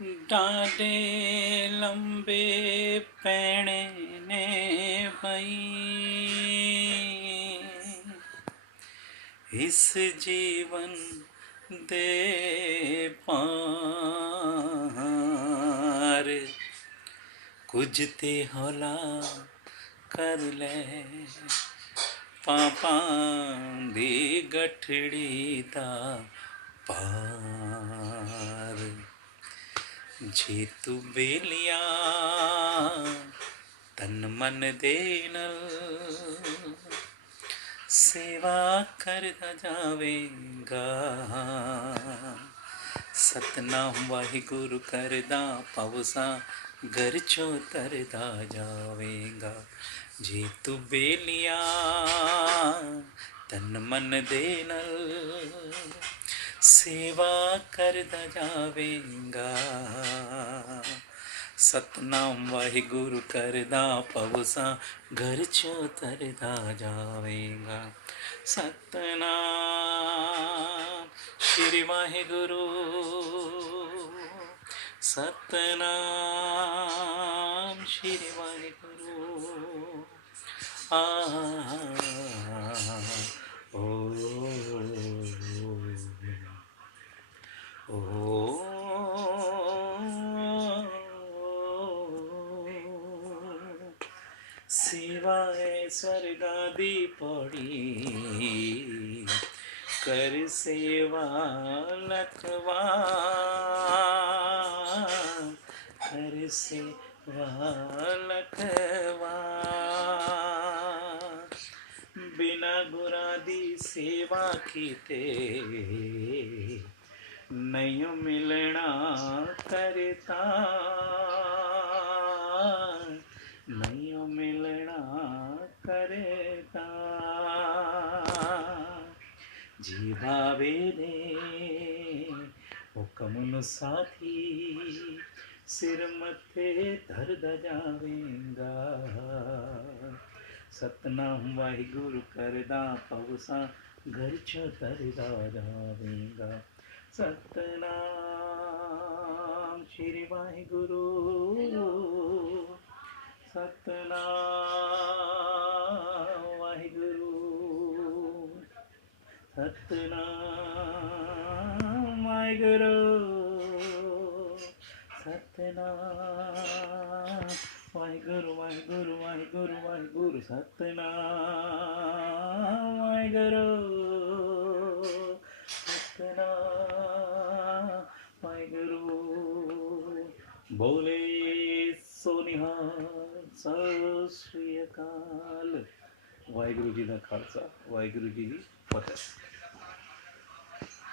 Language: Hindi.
डांडे लंबे पैणे ने भई, इस जीवन दे पार कुछ ते हौला कर ले, पापां दी गठड़ी दा पार। जे तू बेलिया तन मन दे नल सेवा करदा जावेगा, सतनाम वाहिगुरु करदा पवसा घर चो तरदा जावेगा। जे तू बेलिया तन मन दे नल सेवा करदा जावेगा, सतनाम वाहिगुरु करदा पवसा घर चो तरदा जावेगा। सतनाम श्री वाहिगुरु, सतनाम श्री वाहिगुरु। आ ओ ओ सिवाय स्वर्गादी पड़ी कर सेवा लखवा, कर सेवा लखवा। बिना गुरादी सेवा कीते नहीं मिलना करता, नहीं मिलना करता। जीवावे ने हुक्म साथी सिर मथे धर जावेगा, सतनाम वाहिगुरु करदा पवसा घर चो तरदा जावेगा। सतनाम श्री वाहिगुरु, सतनाम वाहिगुरु, सतनाम वाहिगुरु, सतनाम वाहिगुरु वाहिगुरु वाहिगुरु वाहिगुरु, सतनाम वाहिगुरु, सतनाम वाहिगुरु। बोले सो निहाल, सत श्री अकाल। वाहिगुरु जी का खालसा, वाहिगुरु जी की फतेह।